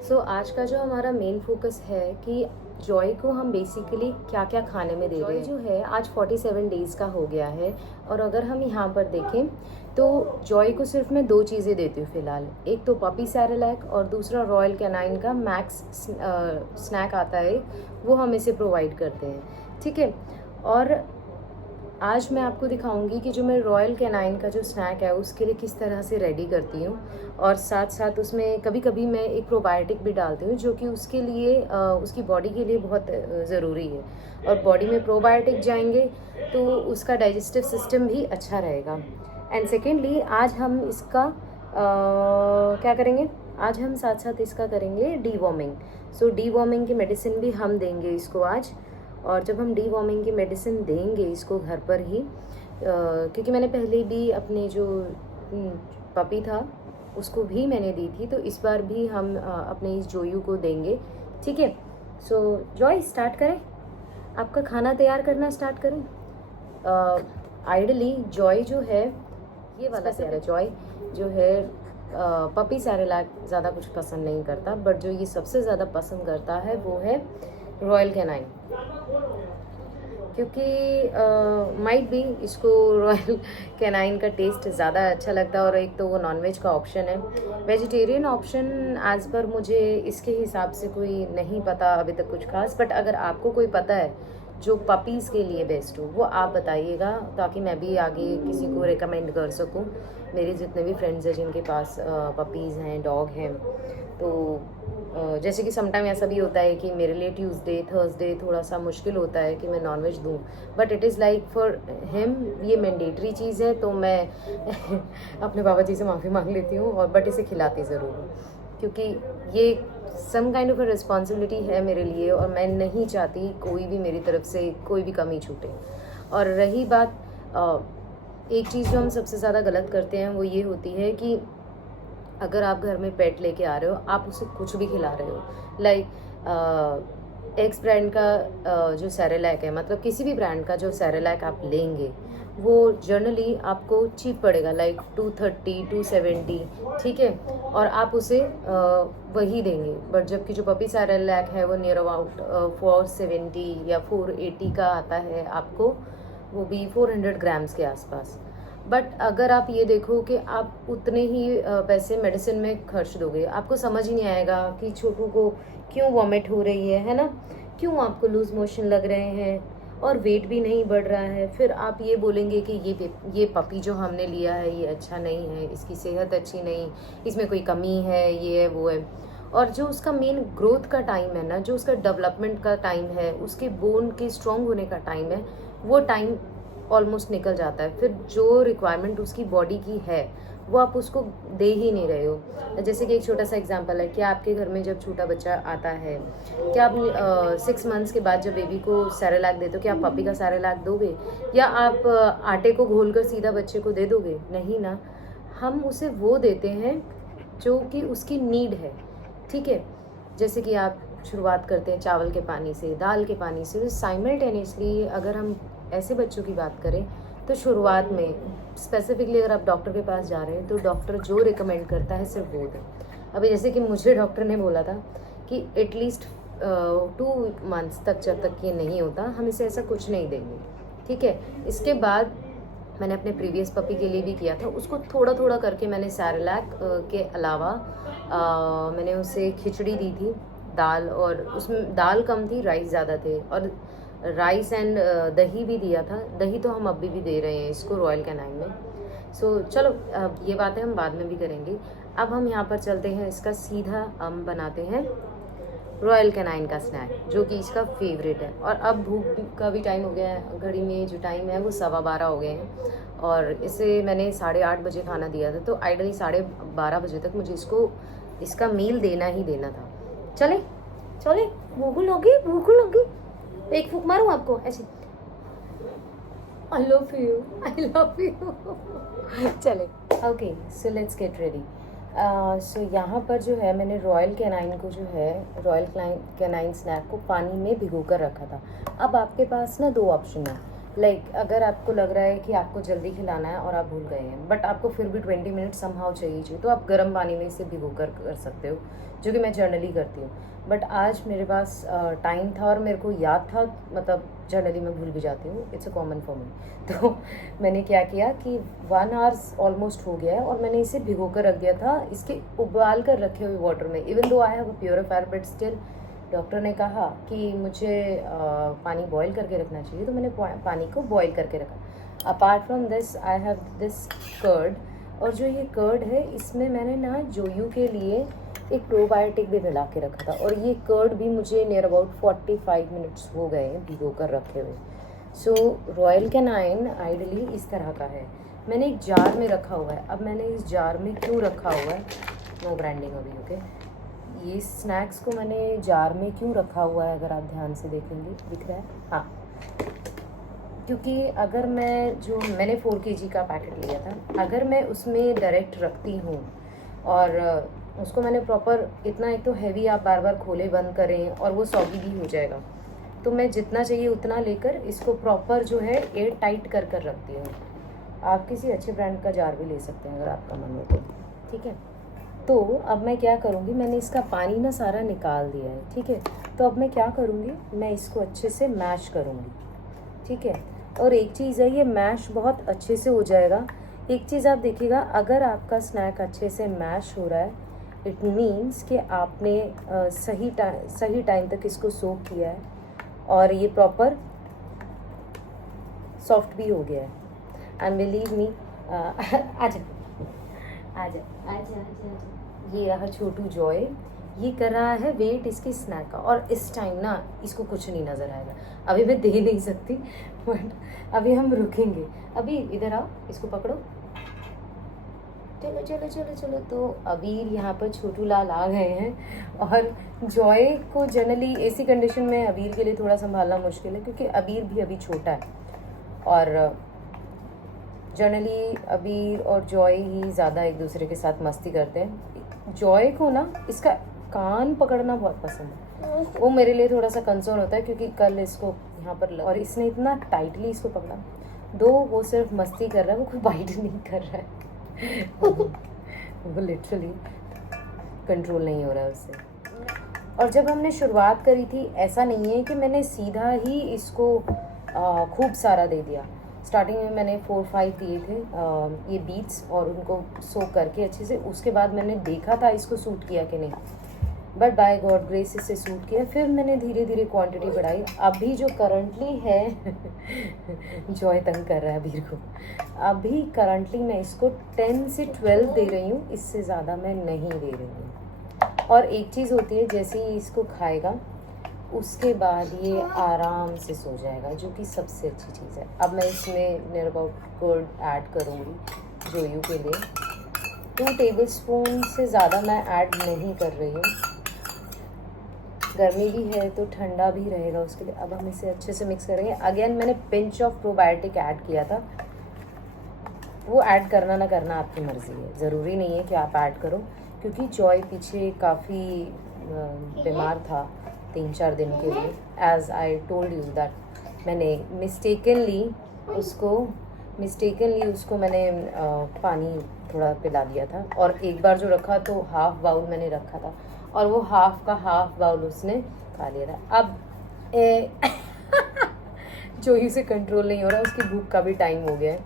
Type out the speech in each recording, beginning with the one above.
सो आज का जो हमारा मेन फोकस है कि जॉय को हम बेसिकली क्या क्या खाने में दे रहे हैं। जो है आज 47 डेज़ का हो गया है और अगर हम यहाँ पर देखें तो जॉय को सिर्फ मैं दो चीज़ें देती हूँ फ़िलहाल। एक तो पपी सैरेलैक और दूसरा रॉयल कैनाइन का मैक्स स्नैक आता है, वो हम इसे प्रोवाइड करते हैं। ठीक है। और आज मैं आपको दिखाऊंगी कि जो मैं रॉयल कैनाइन का जो स्नैक है उसके लिए किस तरह से रेडी करती हूँ, और साथ साथ उसमें कभी कभी मैं एक प्रोबायोटिक भी डालती हूँ जो कि उसके लिए उसकी बॉडी के लिए बहुत ज़रूरी है। और बॉडी में प्रोबायोटिक जाएंगे तो उसका डाइजेस्टिव सिस्टम भी अच्छा रहेगा। एंड सेकेंडली आज हम इसका क्या करेंगे, आज हम साथ साथ इसका करेंगे डीवॉर्मिंग। सो डीवॉर्मिंग की मेडिसिन भी हम देंगे इसको आज। और जब हम डीवॉर्मिंग की मेडिसिन देंगे इसको घर पर ही, क्योंकि मैंने पहले भी अपने जो पपी था उसको भी मैंने दी थी, तो इस बार भी हम अपने इस जोयू को देंगे। ठीक है। सो जॉय स्टार्ट करें, आपका खाना तैयार करना स्टार्ट करें। आइडली जॉय जो है ये वाला तैयार है। जॉय जो है पपी सैरेलैक ज़्यादा कुछ पसंद नहीं करता, बट जो ये सबसे ज़्यादा पसंद करता है वो है रॉयल कैनाइन, क्योंकि माइट भी इसको रॉयल कैनाइन का टेस्ट ज़्यादा अच्छा लगता है। और एक तो वो नॉनवेज का ऑप्शन है। वेजिटेरियन ऑप्शन एज़ पर मुझे इसके हिसाब से कोई नहीं पता अभी तक कुछ खास, बट अगर आपको कोई पता है जो पपीज़ के लिए बेस्ट हो वो आप बताइएगा, ताकि मैं भी आगे किसी को रेकमेंड कर सकूं। मेरे जितने भी फ्रेंड्स हैं जिनके पास पपीज़ हैं, डॉग हैं, तो जैसे कि समटाइम ऐसा भी होता है कि मेरे लिए ट्यूसडे थर्सडे थोड़ा सा मुश्किल होता है कि मैं नॉनवेज दूं, but it is like for him ये मैंडेटरी चीज़ है, तो मैं अपने बाबा जी से माफ़ी मांग लेती हूँ, और बट इसे खिलाती ज़रूर हूँ, क्योंकि ये some kind of a responsibility है मेरे लिए, और मैं नहीं चाहती कोई भी मेरी तरफ से कोई भी कमी छूटे। और रही बात एक चीज़ जो हम सबसे ज़्यादा गलत करते हैं वो ये होती है कि अगर आप घर में पेट लेके आ रहे हो, आप उसे कुछ भी खिला रहे हो। लाइक एक्स ब्रांड का जो सैरेलैक है, मतलब किसी भी ब्रांड का जो सैरेलैक आप लेंगे वो जनरली आपको चीप पड़ेगा, लाइक 230 270। ठीक है। और आप उसे वही देंगे, बट जबकि जो पपी सैरेलैक है वो नियर अबाउट 470 या 480 का आता है आपको, वो भी 400 ग्राम्स के आसपास। बट अगर आप ये देखो कि आप उतने ही पैसे मेडिसिन में खर्च दोगे, आपको समझ ही नहीं आएगा कि छोटू को क्यों वॉमिट हो रही है ना, क्यों आपको लूज मोशन लग रहे हैं, और वेट भी नहीं बढ़ रहा है। फिर आप ये बोलेंगे कि ये पपी जो हमने लिया है ये अच्छा नहीं है, इसकी सेहत अच्छी नहीं, इसमें कोई कमी है, ये है वो है। और जो उसका मेन ग्रोथ का टाइम है ना, जो उसका डेवलपमेंट का टाइम है, उसके बोन के स्ट्रॉन्ग होने का टाइम है, वो टाइम ऑलमोस्ट निकल जाता है। फिर जो रिक्वायरमेंट उसकी बॉडी की है वो आप उसको दे ही नहीं रहे हो। जैसे कि एक छोटा सा एग्जांपल है कि आपके घर में जब छोटा बच्चा आता है, क्या आप 6 मंथ्स के बाद जब बेबी को सैरेलैक देते हो, क्या आप पपी का सैरेलैक दोगे, या आप आटे को घोलकर सीधा बच्चे को दे दोगे? नहीं ना, हम उसे वो देते हैं जो कि उसकी नीड है। ठीक है। जैसे कि आप शुरुआत करते हैं चावल के पानी से, दाल के पानी से, साइमल्टेनियसली अगर हम ऐसे बच्चों की बात करें तो शुरुआत में स्पेसिफिकली अगर आप डॉक्टर के पास जा रहे हैं तो डॉक्टर जो रिकमेंड करता है सिर्फ वो दें। अभी जैसे कि मुझे डॉक्टर ने बोला था कि एटलीस्ट 2 मंथ्स तक, जब तक ये नहीं होता हम इसे ऐसा कुछ नहीं देंगे। ठीक है। इसके बाद मैंने अपने प्रीवियस पपी के लिए भी किया था, उसको थोड़ा थोड़ा करके मैंने सैरेलैक के अलावा मैंने उसे खिचड़ी दी थी, दाल, और उसमें दाल कम थी, राइस ज़्यादा थे, और राइस एंड दही भी दिया था। दही तो हम अभी भी दे रहे हैं इसको रॉयल कैनाइन में। सो चलो ये बातें हम बाद में भी करेंगे। अब हम यहाँ पर चलते हैं, इसका सीधा हम बनाते हैं रॉयल कैनाइन का स्नैक, जो कि इसका फेवरेट है। और अब भूख का भी टाइम हो गया है, घड़ी में जो टाइम है वो 12:15 हो गए हैं, और इसे मैंने 8:30 बजे खाना दिया था, तो आइडली 12:30 बजे तक मुझे इसका मील देना ही देना था। चले चले, भूख लगी, भूख लगी, एक फूक मारूं आपको ऐसे, I love you, I love you. चले, okay, so let's get ready. So यहाँ पर जो है मैंने रॉयल कैनाइन को जो है रॉयल कैनाइन स्नैक को पानी में भिगो कर रखा था। अब आपके पास ना दो ऑप्शन है, अगर आपको लग रहा है कि आपको जल्दी खिलाना है और आप भूल गए हैं, बट आपको फिर भी 20 मिनट समहाउ चाहिए, तो आप गर्म पानी में इसे भिगो कर सकते हो, जो कि मैं जनरली करती हूँ। बट आज मेरे पास टाइम था और मेरे को याद था, मतलब जनरली मैं भूल भी जाती हूँ, it's a common for me. तो मैंने क्या किया कि 1 आवर्स ऑलमोस्ट हो गया है और मैंने इसे भिगो कर रख दिया था इसके उबाल कर रखे हुए वाटर में। Even though I have a purifier, but still doctor ने कहा कि मुझे पानी बॉईल करके रखना चाहिए, तो मैंने पानी को बॉईल करके रखा। Apart from this I have this curd, और जो ये कर्ड है इसमें मैंने ना जोयू के लिए एक प्रोबायोटिक भी मिला के रखा था, और ये कर्ड भी मुझे नियर अबाउट 45 मिनट्स हो गए हैं भिगो कर रखे हुए। सो रॉयल कैनाइन आइडली इस तरह का है। मैंने एक जार में रखा हुआ है। अब मैंने इस जार में क्यों रखा हुआ है, नो ब्रांडिंग अभी, ओके। ये स्नैक्स को मैंने जार में क्यों रखा हुआ है, अगर आप ध्यान से देखेंगे दिख रहा है, हाँ, क्योंकि अगर मैंने 4 kg का पैकेट लिया था, अगर मैं उसमें डायरेक्ट रखती हूँ और उसको मैंने प्रॉपर इतना, एक तो हैवी आप बार बार खोले बंद करें और वो सॉगी भी हो जाएगा, तो मैं जितना चाहिए उतना लेकर इसको प्रॉपर जो है एयर टाइट कर रखती हूँ। आप किसी अच्छे ब्रांड का जार भी ले सकते हैं अगर आपका मन हो तो, ठीक है। तो अब मैं क्या करूँगी, मैंने इसका पानी ना सारा निकाल दिया है, ठीक है। तो अब मैं क्या करूँगी, मैं इसको अच्छे से मैश करूँगी, ठीक है। और एक चीज़ है, ये मैश बहुत अच्छे से हो जाएगा। एक चीज़ आप देखिएगा, अगर आपका स्नैक अच्छे से मैश हो रहा है, इट मीन्स कि आपने सही टाइम तक इसको सोक किया है और ये प्रॉपर सॉफ्ट भी हो गया है। एंड बिलीव मी, आजा आजा आजा आजा, ये रहा छोटू जॉय, ये कर रहा है वेट इसके स्नैक का, और इस टाइम ना इसको कुछ नहीं नज़र आएगा। अभी मैं दे नहीं सकती, बट अभी हम रुकेंगे। अभी इधर आओ, इसको पकड़ो, चलो चलो चलो चलो। तो अबीर यहाँ पर छोटू लाल आ गए हैं, और जॉय को जनरली ऐसी कंडीशन में अबीर के लिए थोड़ा संभालना मुश्किल है, क्योंकि अबीर भी अभी छोटा है, और जनरली अबीर और जॉय ही ज़्यादा एक दूसरे के साथ मस्ती करते हैं। जॉय को ना इसका कान पकड़ना बहुत पसंद है, वो मेरे लिए थोड़ा सा कंसर्न होता है, क्योंकि कल इसको यहाँ पर और इसने इतना टाइटली इसको पकड़ा, दो वो सिर्फ मस्ती कर रहा है, वो कोई बाइट नहीं कर रहा है। वो लिटरली कंट्रोल नहीं हो रहा है उससे। और जब हमने शुरुआत करी थी, ऐसा नहीं है कि मैंने सीधा ही इसको खूब सारा दे दिया। स्टार्टिंग में मैंने 4-5 दिए थे ये बीट्स, और उनको सोक करके अच्छे से, उसके बाद मैंने देखा था इसको सूट किया कि नहीं, बट बाय गॉड ग्रेस इससे सूट किया। फिर मैंने धीरे धीरे क्वांटिटी बढ़ाई। अभी जो करंटली है जॉय तंग कर रहा है अबीर को, अभी करंटली मैं इसको 10 से 12 दे रही हूँ, इससे ज़्यादा मैं नहीं दे रही हूँ। और एक चीज़ होती है, जैसे ही इसको खाएगा उसके बाद ये आराम से सो जाएगा, जो कि सबसे अच्छी चीज़ है। अब मैं इसमें नियर अबाउट कर्ड ऐड करूँगी जोयू के लिए। 2 टेबलस्पून से ज़्यादा मैं ऐड नहीं कर रही हूँ, गर्मी भी है तो ठंडा भी रहेगा उसके लिए। अब हम इसे अच्छे से मिक्स करेंगे। अगेन मैंने पिंच ऑफ प्रोबायोटिक ऐड किया था, वो ऐड करना ना करना आपकी मर्ज़ी है, ज़रूरी नहीं है कि आप ऐड करो, क्योंकि जॉय पीछे काफ़ी बीमार था 3-4 दिन के लिए। As I told you that मैंने मिस्टेकनली उसको मैंने पानी थोड़ा पिला दिया था, और एक बार जो रखा तो हाफ बाउल मैंने रखा था, और वो हाफ बाउल उसने खा लिया था। अब जोयू से कंट्रोल नहीं हो रहा, उसकी भूख का भी टाइम हो गया है।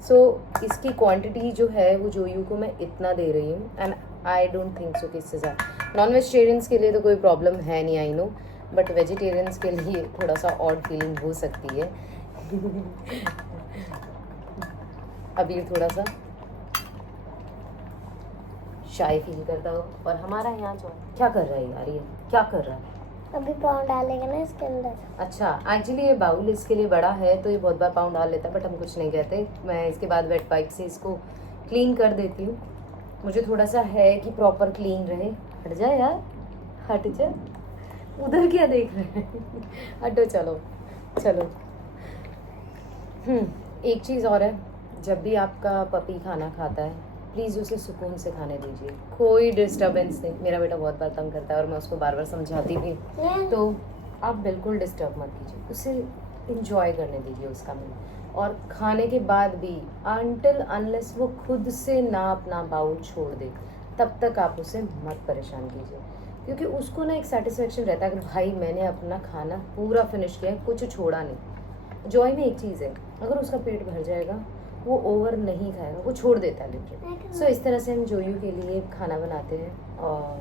सो इसकी क्वांटिटी जो है वो जोयू को मैं इतना दे रही हूँ, and I don't think so कि इससे ज़्यादा। नॉन वेजिटेरियंस के लिए तो कोई प्रॉब्लम है नहीं, आई नो, बट वेजिटेरियंस के लिए थोड़ा सा ऑड फीलिंग हो सकती है। अभी थोड़ा सा शाय फील करता हो, और हमारा यहाँ जो क्या कर रहा है यार, ये क्या कर रहा है? अभी पाँव डालेगा ना इसके अंदर। अच्छा, एक्चुअली ये बाउल इसके लिए बड़ा है, तो ये बहुत बार पाँव डाल लेता है, बट हम कुछ नहीं कहते। मैं इसके बाद वेट वाइप से इसको क्लीन कर देती हूँ। मुझे थोड़ा सा है कि प्रॉपर क्लीन रहे। हट जा यार, हट जा, उधर क्या देख रहे हैं? हटो, चलो चलो। एक चीज़ और है, जब भी आपका पपी खाना खाता है, प्लीज़ उसे सुकून से खाने दीजिए, कोई डिस्टर्बेंस नहीं। मेरा बेटा बहुत बार तंग करता है और मैं उसको बार बार समझाती भी, तो आप बिल्कुल डिस्टर्ब मत कीजिए उसे। इंजॉय करने दीजिए उसका मील। और खाने के बाद भी अनटिल अनलेस वो खुद से ना अपना बाउल छोड़ दे, तब तक आप उसे मत परेशान कीजिए, क्योंकि उसको ना एक सेटिस्फेक्शन रहता है कि भाई मैंने अपना खाना पूरा फिनिश किया है, कुछ छोड़ा नहीं। जॉय में एक चीज़ है, अगर उसका पेट भर जाएगा वो ओवर नहीं खाएगा, वो छोड़ देता है लिटरली। सो इस तरह से हम जोयू के लिए खाना बनाते हैं। और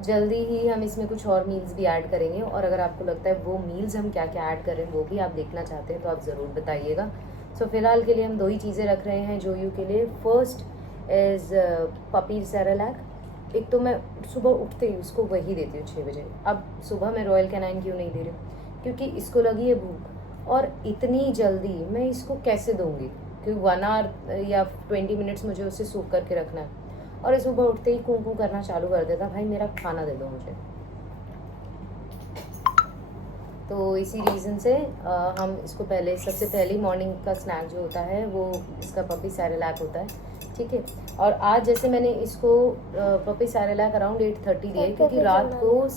जल्दी ही हम इसमें कुछ और मील्स भी ऐड करेंगे, और अगर आपको लगता है वो मील्स हम क्या क्या ऐड कर रहे हैं वो भी आप देखना चाहते हैं तो आप ज़रूर बताइएगा। सो फिलहाल के लिए हम 2 ही चीज़ें रख रहे हैं जोयू के लिए। First is puppy Cerelac. एक तो मैं सुबह उठते ही उसको वही देती हूँ 6 बजे। अब सुबह मैं रॉयल कैनाइन क्यों नहीं दे रही हूँ, क्योंकि इसको लगी है भूख, और इतनी जल्दी मैं इसको कैसे दूँगी, क्योंकि 1 आवर या 20 मिनट्स मुझे उसे सूख करके रखना है। और सुबह उठते ही कूं कूं करना चालू कर देता, भाई मेरा खाना दे दो मुझे। तो इसी रीज़न से हम इसको पहले, सबसे पहले मॉर्निंग का स्नैक जो होता है वो इसका पपी सेरेलैक होता है, ठीक है। और आज जैसे मैंने इसको पपी सेरेलैक अराउंड 8:30 दिया, क्योंकि रात को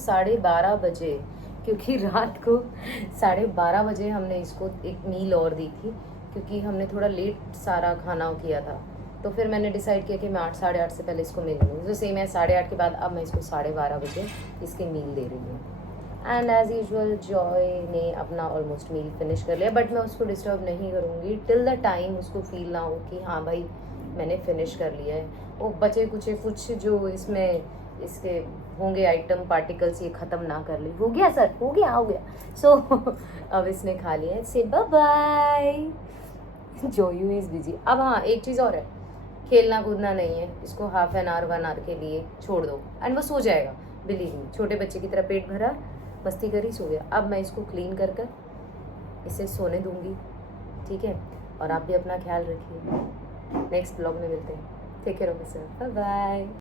12:30 बजे, हमने इसको एक मील और दी थी, क्योंकि हमने थोड़ा लेट सारा खाना किया था। तो फिर मैंने डिसाइड किया कि मैं 8, 8:30 से पहले इसको मील दूँ। तो सेम है, 8:30 के बाद अब मैं इसको 12:30 बजे इसके मील दे रही हूँ। एंड एज यूजुअल जॉय ने अपना ऑलमोस्ट मील फिनिश कर लिया, बट मैं उसको डिस्टर्ब नहीं करूँगी टिल द टाइम उसको फील ना हो कि हाँ भाई मैंने फिनिश कर लिया है। वो बचे कुछ जो इसमें इसके होंगे आइटम पार्टिकल्स ये ख़त्म ना कर ले। हो गया सर, हो गया। सो अब इसने खा लिया है, say bye bye. Joey is busy. अब हाँ, एक चीज़ और है, खेलना कूदना नहीं है, इसको हाफ एन आवर 1 आवर के लिए छोड़ दो एंड वो सो जाएगा। बिलीव मी, छोटे बच्चे की तरह पेट भरा, मस्ती करी, सो गया। अब मैं इसको क्लीन कर इसे सोने दूंगी, ठीक है। और आप भी अपना ख्याल रखिए। नेक्स्ट ब्लॉग में मिलते हैं। Take care of yourself, bye bye.